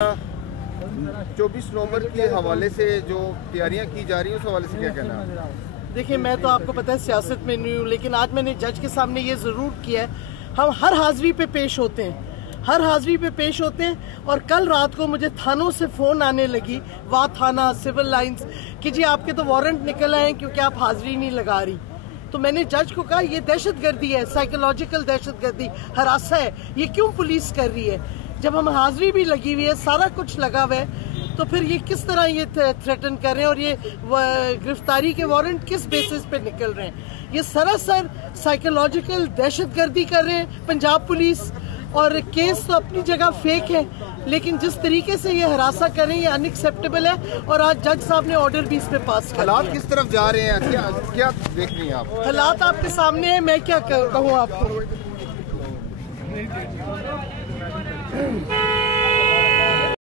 24 नवंबर के हवाले से जो तैयारियां की जा रही हैं उस हवाले से क्या कहना है? देखिए, मैं तो आपको पता है सियासत में नहीं हूँ, लेकिन आज मैंने जज के सामने ये ज़रूर किया है, हम हर हाजिरी पे पेश होते हैं, हर हाजिरी पे पेश होते हैं। और कल रात को मुझे थानों से फ़ोन आने लगी, वाह थाना, सिविल लाइंस, कि जी आपके तो वारंट निकल आए हैं क्योंकि आप हाजिरी नहीं लगा रही। तो मैंने जज को कहा ये दहशतगर्दी है, साइकोलॉजिकल दहशतगर्दी, हरासा है, ये क्यों पुलिस कर रही है? जब हम हाजिरी भी लगी हुई है, सारा कुछ लगा हुआ है, तो फिर ये किस तरह ये थ्रेटन कर रहे हैं और ये गिरफ्तारी के वारंट किस बेसिस पे निकल रहे हैं? ये सरासर साइकोलॉजिकल दहशतगर्दी कर रहे हैं पंजाब पुलिस। और केस तो अपनी जगह फेक है, लेकिन जिस तरीके से ये हरासा कर रहे हैं ये अनएक्सेप्टेबल है। और आज जज साहब ने ऑर्डर भी इस पे पास कर। हालात किस तरफ जा रहे हैं, क्या देख रही हैं आप? हालात आपके सामने है, मैं क्या कहूँ आपको।